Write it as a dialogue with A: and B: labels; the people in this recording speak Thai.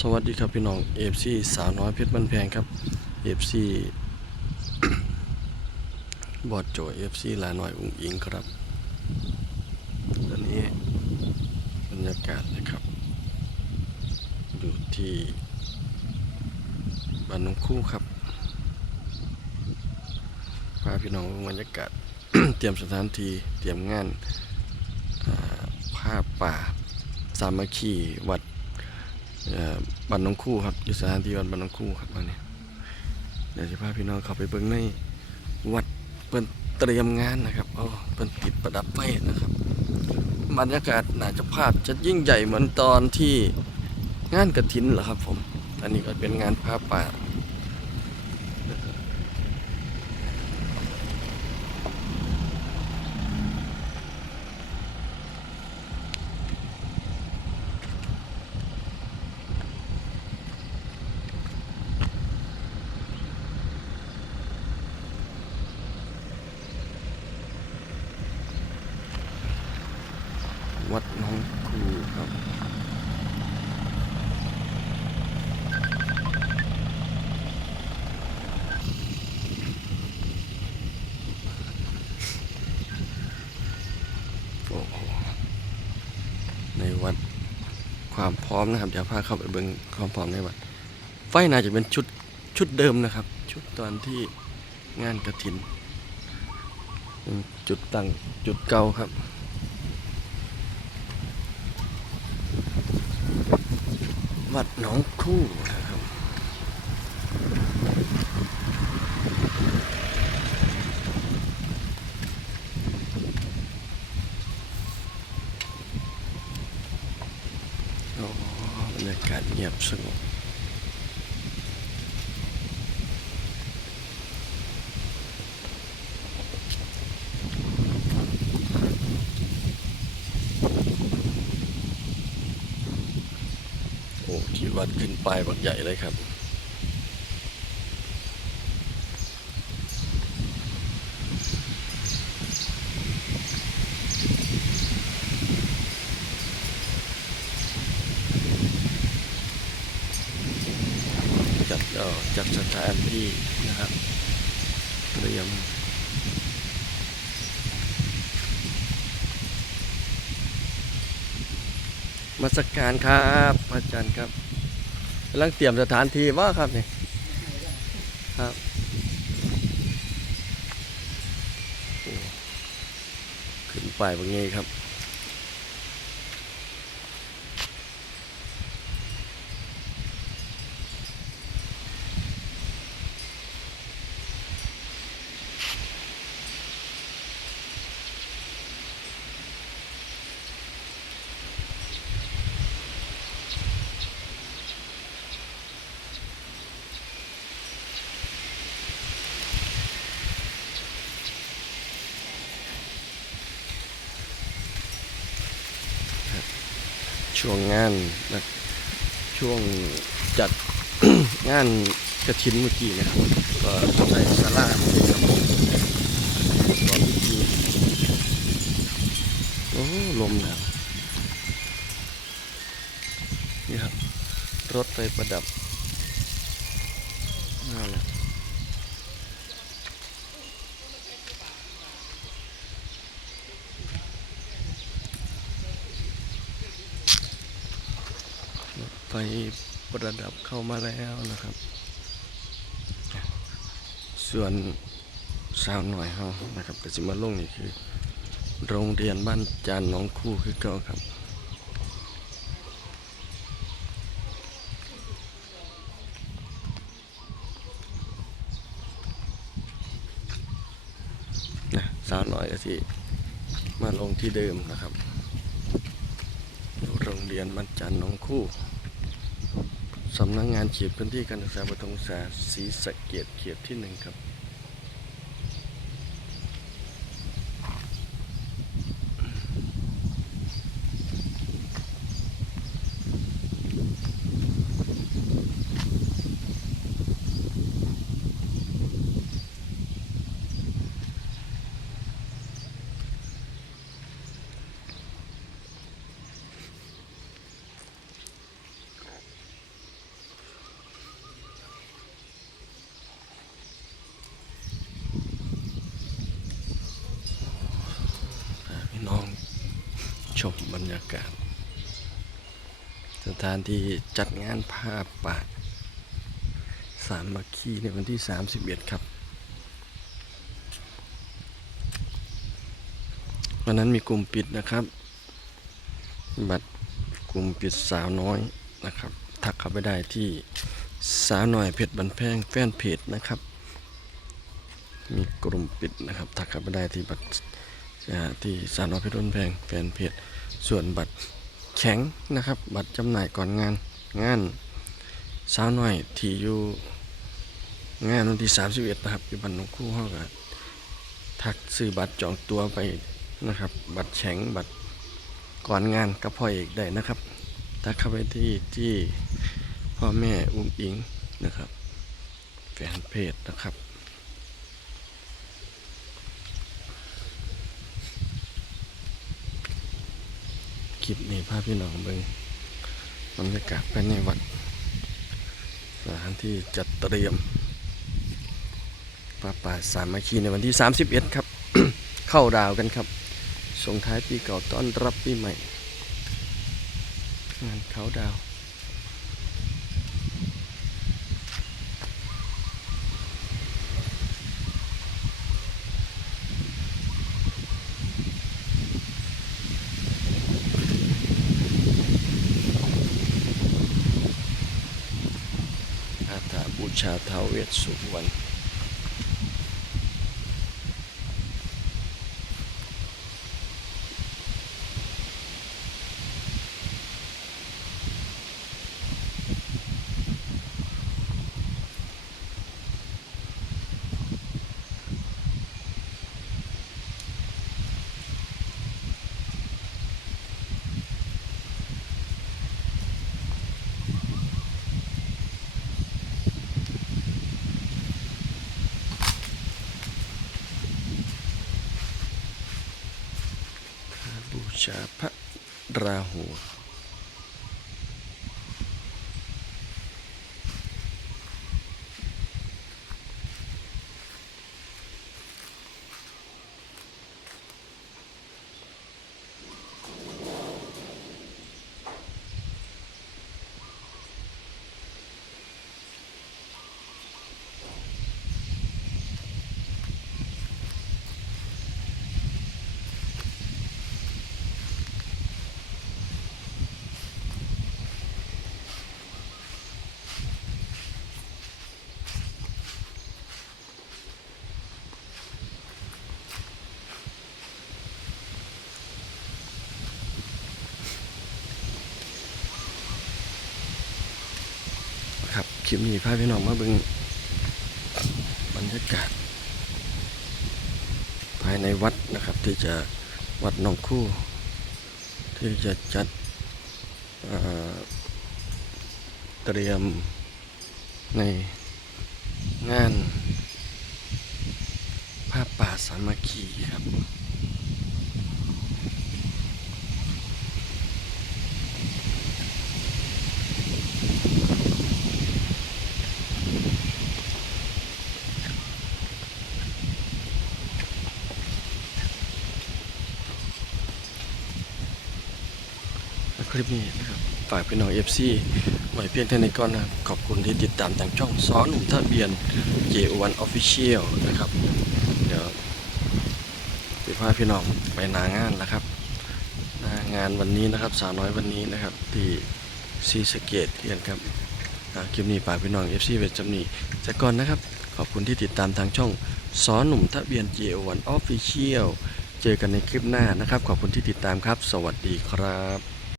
A: สวัสดีครับพี่น้องเอฟซีสาวน้อยเพชรบ้านแพงครับเอฟซีบอดโจเอฟซีลาน้อยอุ้งอิงครับ ตอนนี้บรรยากาศนะครับ อยู่ที่บ้านน้องคู่ครับพาพี่น้องบรรยากาศ เตรียมสถานที่เตรียมงานาผ้าป่า สามัคคีวัด บันน้องคู่ครับอยู่สถานที่วัดบันน้องคู่ครับวันนี้เดี๋ยวจะพาพี่น้องเข้าไปเบิ่งในวัดเปิ้นเตรียมงานนะครับอ๋อเปิ้นติดประดับไฟนะครับบรรยากาศน่าจะภาพจะยิ่งใหญ่เหมือนตอนที่งานกระถินเหรอครับผม อันนี้ก็เป็นงานผ้าป่า วัดน้องคูครับ โอ้โห ในวัดความพร้อมนะครับ เดี๋ยวพาเข้าไปเบิ่งความพร้อมในวัด ไฟน่าจะเป็นชุดชุดเดิมนะครับ ชุดตอนที่งานกระถิน จุดตั้งจุดเก่าครับ วัดหนองคู่นะครับบรรยากาศเงียบสงบโอ้ที่ วัดขึ้นป้ายบักใหญ่เลยครับจัดเอ่อจัดสถานที่นะครับ เตรียมมาสักการครับ พระอาจารย์ครับ กำลังเตรียมสถานที่ว่าครับนี่ครับขึ้นไปแบบนี้ครับ ช่วงงานนะช่วงจัดงานกระชินเมื่อกี้นะครับก็ใส่สาราครับก่อนพิธีโอ้ลมหนาวนี่ครับ รถไฟประดับน่าแหละไฟประดับเข้ามาแล้วนะครับ ส่วนสาวหน่อยเฮานะครับก็สิมาลงนี่คือ โรงเรียนบ้านจานน้องคู่คือเก่าครับนะสาวหน้อยก็ที่มาลงที่เดิมนะครับ โรงเรียนบ้านจันน้องคู่ สำนักงานเขตพื้นที่การศึกษาประถมศึกษาศรีสะเกดเขตที่หนึ่งครับ น มบรรยากาศ สถานที่จัดงานผ้าป่าสามัคคีในวันที่ 31 ครับ วันนั้นมีกลุ่มปิดนะครับ บัตรกลุ่มปิดสาวน้อยนะครับ ทักเข้าไปได้ที่สาวน้อยเพชรบันแพงแฟนเพจนะครับ มีกลุ่มปิดนะครับ ทักเข้าไปได้ที่บัตรที่สาวน้อยเพชรบันแพงแฟนเพจ ส่วนบัตรแข็งนะครับ บัตรจำหน่ายก่อนงานงานสาวน้อยที่อยู่งานวันที่ 31 นะครับอยู่บ้านนองคู่เฮาก็ทักซื้อบัตรจองตัวไปนะครับ บัตรแข็งบัตรก่อนงานกับพ่อเอกได้นะครับทักเข้าไปที่ที่พ่อแม่อุ้มอิงนะครับแฟนเพจนะครับ คลิปนี้พาพี่น้องเบิ่งบรรยากาศภายในวัดสถานที่จัดเตรียมป่าป่าสามัคคีในวันที่ 31 ครับ เข้าดาวกันครับส่งท้ายปีเก่าต้อนรับปีใหม่งานเขาดาว อา ถาบูชาท้าวเวสสุวรรณบู ชาพระราหู คลิปนี้พาพี่น้องมาเบิ่งบรรยากาศ ภายในวัดนะครับ ที่จะวัดหนองคู่ ที่จะจัดเอ่อเตรียมในงานผ้าป่าสามัคคีครับ ลิปนี้นะครับฝากพี่น้องเอฟซีไว้เพียงเท่านี้ก่อนนะครับ ขอบคุณที่ติดตามทางช่องซ้อนหนุ่มทะเบียน J1 Official นะครับ เดี๋ยวจะพาพี่น้องไปนางานแล้วครับนางานวันนี้นะครับสาวน้อยวันนี้นะครับ ที่ซีสเกตเทียนครับคลิปนี้ฝากพี่น้องเอฟซีไว้จำนีจากก่อนนะครับ ขอบคุณที่ติดตามทางช่องซ้อนหนุ่มทะเบียน J1 Official เจอกันในคลิปหน้านะครับ ขอบคุณที่ติดตามครับ สวัสดีครับ